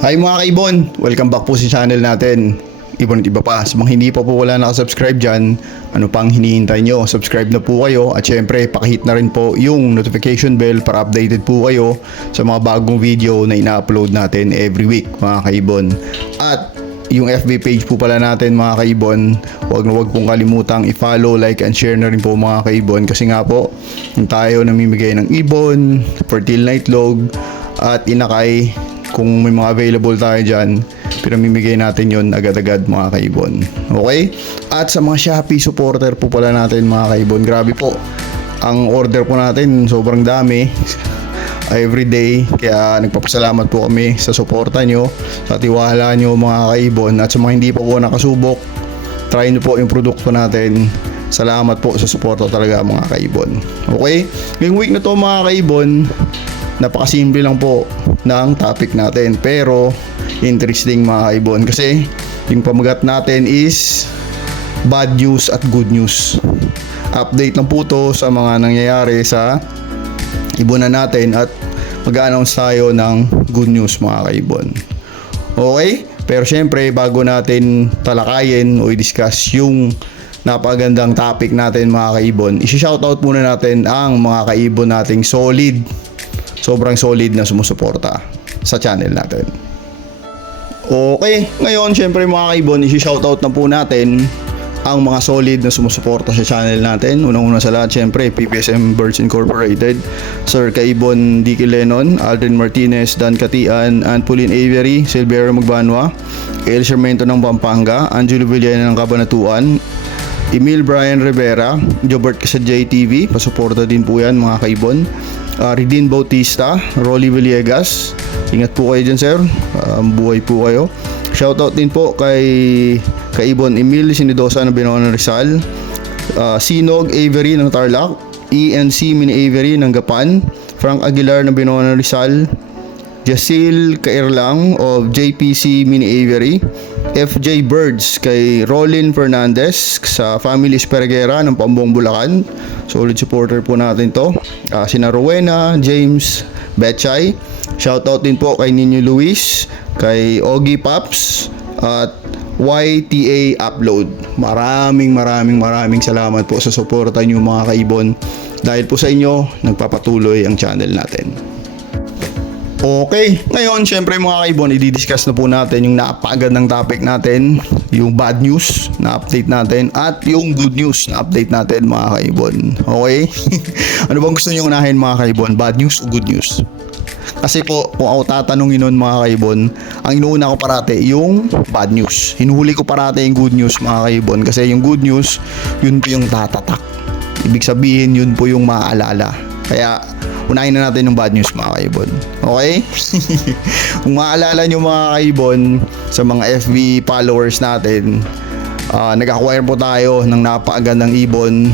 Hi mga kaibon! Welcome back po sa channel natin. Ibon at iba pa. Sa mga hindi pa po wala nakasubscribe dyan, ano pang hinihintay nyo? Subscribe na po kayo at syempre pakihit na rin po yung notification bell para updated po kayo sa mga bagong video na ina-upload natin every week mga kaibon. At yung FB page po pala natin mga kaibon, huwag pong kalimutang i-follow, like and share na rin po mga kaibon kasi nga po yung tayo namimigay ng ibon, fertile nightlog at inakay. Kung may mga available tayo dyan, pinamimigay natin yon agad-agad mga kaibon. Okay? At sa mga Shopee supporter po pala natin mga kaibon, grabe po ang order po natin, sobrang dami everyday, kaya nagpapasalamat po kami sa suporta nyo, sa tiwala nyo mga kaibon. At sa mga hindi pa po nakasubok, try nyo po yung produkto natin. Salamat po sa suporta talaga mga kaibon. Okay? Ngayong week na to mga kaibon, napakasimple lang po ng topic natin pero interesting mga kaibon kasi yung pamagat natin is bad news at good news. Update lang po to sa mga nangyayari sa ibonan natin at mag-a-announce tayo ng good news mga kaibon. Okay? Pero syempre bago natin talakayin o i-discuss yung napagandang topic natin mga kaibon, isi-shoutout muna natin ang mga kaibon nating sobrang solid na sumusuporta sa channel natin. Okay, ngayon syempre mga kaibon, isi-shoutout na po natin ang mga solid na sumusuporta sa channel natin. Unang-una sa lahat syempre PPSM Birds Incorporated, Sir Kaibon Dicky Lennon, Aldrin Martinez, Dan Katian, Ann Pauline Avery, Silvero Magbanwa, El Shermento ng Pampanga, Angelo Villena ng Cabanatuan, Emil Brian Rivera, Jobert sa JTV, pasuporta din po yan mga kaibon. Ridin Bautista, Rolly Villegas, ingat po kayo dyan sir, buhay po kayo. Shoutout din po kay Kaibon Emil Sinidosa ng Binoan Rizal, Sinog Avery ng Tarlac, ENC Mini Avery ng Gapan, Frank Aguilar ng Binoan Rizal, Jasil Kairlang of JPC Mini Avery, FJ Birds kay Rolin Fernandez sa Family Esperguera ng Pambong Bulacan. Solid supporter po natin to. Sina Rowena, James, Betchay. Shoutout din po kay Nino Luis, kay Ogie Paps at YTA Upload. Maraming salamat po sa suporta niyo mga kaibon. Dahil po sa inyo, nagpapatuloy ang channel natin. Okay, ngayon syempre mga kaibon, i-discuss na po natin yung napakagandang topic natin, yung bad news na update natin at yung good news na update natin mga kaibon. Okay? Ano bang gusto niyo unahin mga kaibon? Bad news o good news? Kasi po, kung ako tatanungin nun mga kaibon, ang inuuna ko parate yung bad news. Hinuhuli ko parate yung good news mga kaibon kasi yung good news, yun po yung tatatak. Ibig sabihin yun po yung maaalala. Kaya unahin na natin yung bad news mga kaibon. Okay? Kung maalala nyo mga kaibon, sa mga FB followers natin, nag-acquire po tayo ng napakagandang ibon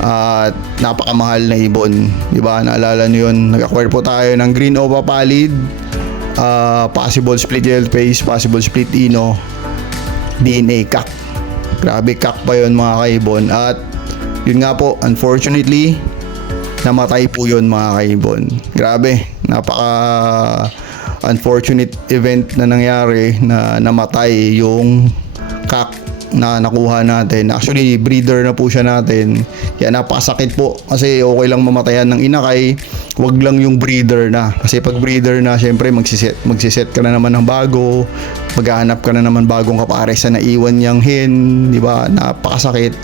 at napakamahal na ibon. Diba? Naalala nyo yun? Nag-acquire po tayo ng Green Ova Pallid, possible split yellow face, possible split ino, DNA cock. Grabe cock pa yun mga kaibon. At yun nga po, unfortunately, namatay po yun mga kaibon. Grabe, napaka unfortunate event na nangyari na namatay yung cock na nakuha natin. Actually, breeder na po siya natin. Kaya napakasakit po kasi okay lang mamatayan ng inakay, wag lang yung breeder na. Kasi pag breeder na, syempre magsiset ka na naman ng bago, maghahanap ka na naman bagong kapares na naiwan niyang hen, di ba? Napakasakit.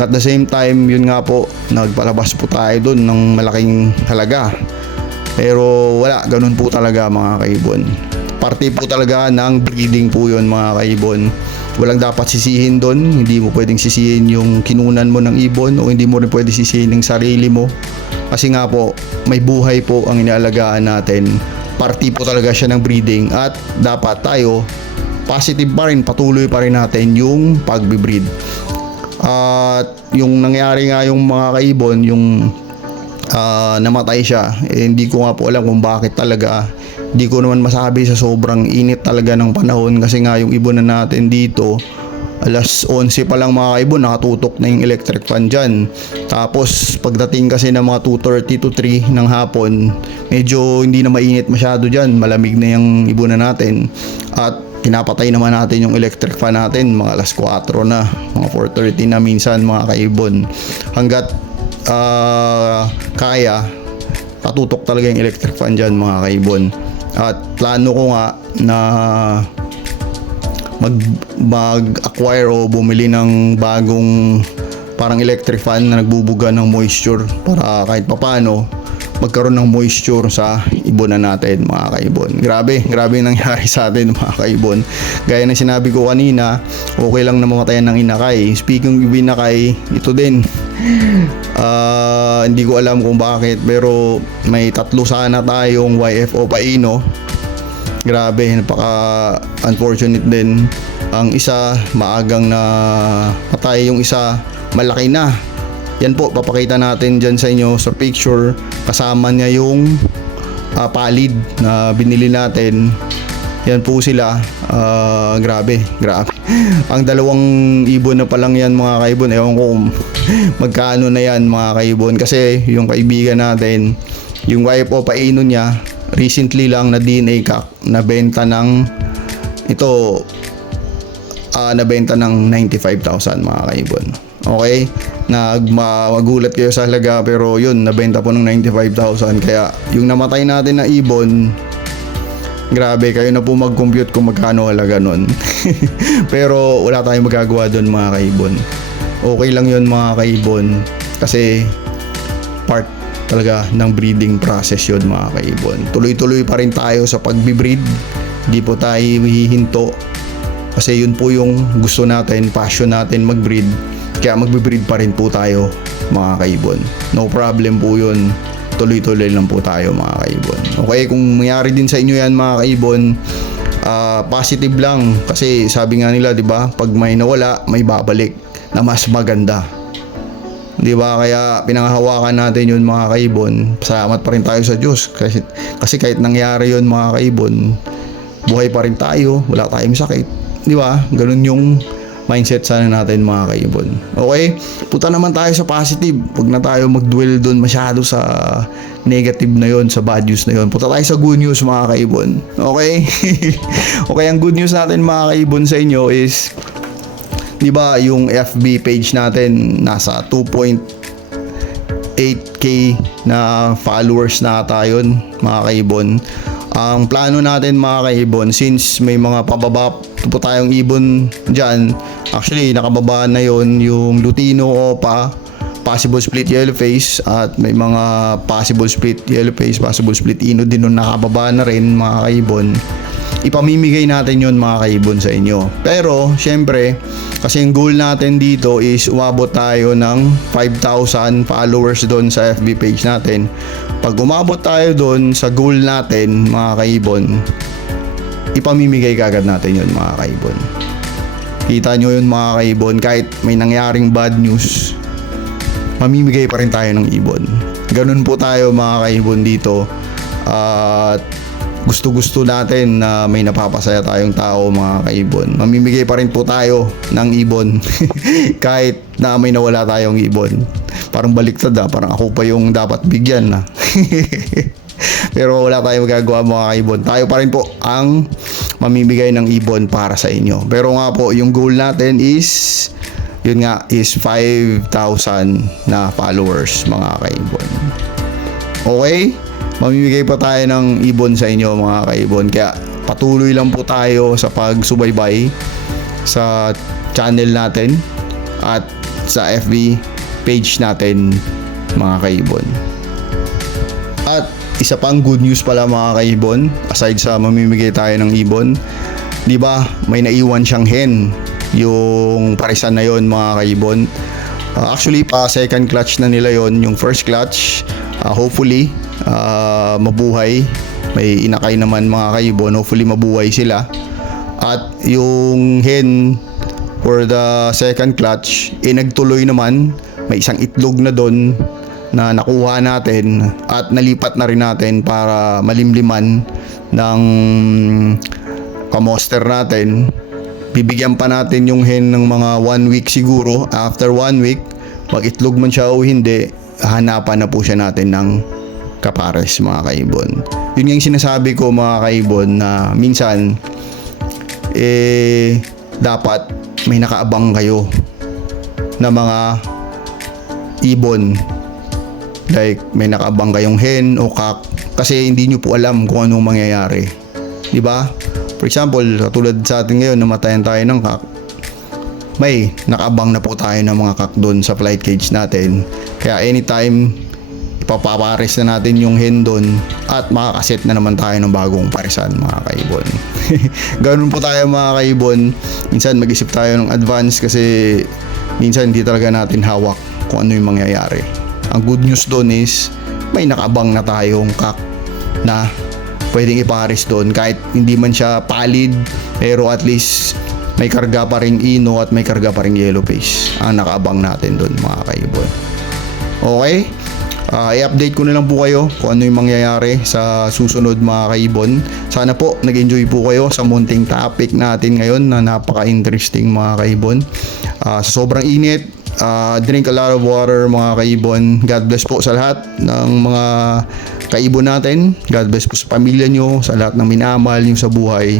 At the same time, yun nga po, nagpalabas po tayo doon ng malaking halaga. Pero wala, ganun po talaga mga kaibon. Parte po talaga ng breeding po yun mga kaibon. Walang dapat sisihin doon. Hindi mo pwedeng sisihin yung kinunan mo ng ibon o hindi mo rin pwedeng sisihin ng sarili mo. Kasi nga po, may buhay po ang inaalagaan natin. Parte po talaga siya ng breeding at dapat tayo positive pa rin, patuloy pa rin natin yung pag-breed. At yung nangyari nga yung mga kaibon, yung namatay siya, hindi ko nga po alam kung bakit talaga. Hindi ko naman masabi sa sobrang init talaga ng panahon kasi nga yung ibonan natin dito Alas 11 pa lang mga kaibon, nakatutok na yung electric fan dyan. Tapos pagdating kasi ng mga 2:30 to 3 ng hapon, medyo hindi na mainit masyado dyan, malamig na yung ibunan natin. At pinapatay naman natin yung electric fan natin mga alas 4 na, mga 4:30 na minsan mga kaibon. Hanggat kaya, katutok talaga yung electric fan dyan mga kaibon. At plano ko nga na mag-acquire o bumili ng bagong parang electric fan na nagbubuga ng moisture para kahit papano magkaroon ng moisture sa ibunan natin mga kaibon. Grabe yung nangyari sa atin mga kaibon. Gaya ng sinabi ko kanina, okay lang na mamatayan ng inakay. Speaking of inakay, ito din. Hindi ko alam kung bakit, pero may 3 sana tayong YFO paino. Grabe, napaka unfortunate din. Ang isa maagang na patay, yung isa malaki na. Yan po, papakita natin dyan sa inyo sa picture. Kasama niya yung palid na binili natin. Yan po sila. Grabe. Ang 2 ibon na pa lang yan mga kaibon. Ewan ko kung magkano na yan mga kaibon. Kasi yung kaibigan natin, yung YFO paino niya, recently lang na DNA cock, nabenta ng ito, nabenta ng 95,000 mga kaibon. Okay? Magulat kayo sa halaga, pero yun, nabenta po ng 95,000. Kaya yung namatay natin na ibon, grabe, kayo na po mag-compute kung magkano halaga nun. Pero wala tayong magagawa doon mga kaibon. Okay lang yun mga kaibon, kasi part talaga ng breeding process yun mga kaibon. Tuloy-tuloy pa rin tayo sa pagbi-breed. Hindi po tayo hihinto, kasi yun po yung gusto natin, passion natin mag-breed. Kaya magbe-breed pa rin po tayo mga kaibon. No problem po yun. Tuloy-tuloy lang po tayo mga kaibon. Okay, kung mayari din sa inyo yan mga kaibon, positive lang. Kasi sabi nga nila, di ba, pag may nawala, may babalik na mas maganda. Di ba? Kaya pinanghahawakan natin yun mga kaibon. Salamat pa rin tayo sa Diyos. Kasi kahit nangyari yun mga kaibon, buhay pa rin tayo. Wala tayong sakit. Di ba? Ganun yung mindset sana natin mga kaibon. Okay? Punta naman tayo sa positive. Huwag na tayo mag-dwell doon masyado sa negative na yon, sa bad news na yon. Punta tayo sa good news mga kaibon. Okay? Okay, ang good news natin mga kaibon sa inyo is, di ba, yung FB page natin nasa 2.8k na followers na tayo mga kaibon. Ang plano natin mga kaibon, since may mga pababa po tayong ibon dyan, actually nakababa na yon yung Lutino Opa, possible split yellow face, at may mga possible split yellow face, possible split Ino din nun nakababa na rin mga kaibon. Ipamimigay natin yon mga kaibon sa inyo. Pero syempre, kasi yung goal natin dito is umabot tayo ng 5,000 followers doon sa FB page natin. Pag umabot tayo doon sa goal natin mga kaibon, ipamimigay kagad natin yon mga kaibon. Kita nyo yun mga kaibon, kahit may nangyaring bad news, mamimigay pa rin tayo ng ibon. Ganun po tayo mga kaibon dito. At gusto natin na may napapasaya tayong tao mga kaibon. Mamimigay pa rin po tayo ng ibon kahit na may nawala tayong ibon. Parang baliktad parang ako pa yung dapat bigyan na. Pero wala tayong magagawa mga kaibon. Tayo pa rin po ang mamimigay ng ibon para sa inyo. Pero nga po, yung goal natin is, yun nga, is 5,000 na followers mga kaibon. Okay? Mamimigay pa tayo ng ibon sa inyo mga kaibon. Kaya patuloy lang po tayo sa pagsubaybay sa channel natin at sa FB page natin mga kaibon. At isa pang good news pala mga kaibon, aside sa mamimigay tayo ng ibon, di ba may naiwan siyang hen, yung parisan na yon mga kaibon. Actually pa second clutch na nila yon. Yung first clutch, hopefully mabuhay, may inakay naman mga kaibon, hopefully mabuhay sila. At yung hen for the second clutch, nagtuloy naman, may isang itlog na doon na nakuha natin at nalipat na rin natin para malimliman ng kamoster natin. Bibigyan pa natin yung hen ng mga 1 week siguro. After 1 week, mag-itlog man siya o hindi, hanapan na po siya natin ng kapares mga kaibon. Yun nga yung sinasabi ko mga kaibon na minsan dapat may nakaabang kayo na mga ibon. Like may nakaabang kayong hen o kak kasi hindi nyo po alam kung anong mangyayari. 'Di ba? For example, katulad sa atin ngayon, namatayan tayo ng kak. May nakaabang na po tayo ng mga kak doon sa flight cage natin. Kaya anytime ipapapares na natin yung hen doon at makakaset na naman tayo ng bagong parisan mga kaibon. Ganun po tayo mga kaibon. Minsan mag-isip tayo ng advance kasi minsan hindi talaga natin hawak kung ano yung mangyayari. Ang good news doon is may nakaabang na tayong kak na pwedeng ipares doon kahit hindi man siya palid, pero at least may karga pa ring ino at may karga pa ring yellow face ang nakaabang natin doon mga kaibon. Okay? I-update ko na lang po kayo kung ano yung mangyayari sa susunod mga kaibon. Sana po nag-enjoy po kayo sa munting topic natin ngayon na napaka-interesting mga kaibon. Sa sobrang init, drink a lot of water mga kaibon. God bless po sa lahat ng mga kaibon natin. God bless po sa pamilya nyo, sa lahat ng minamahal nyo sa buhay.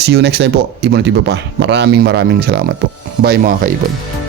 See you next time po. Ibon at iba pa. Maraming salamat po. Bye mga kaibon.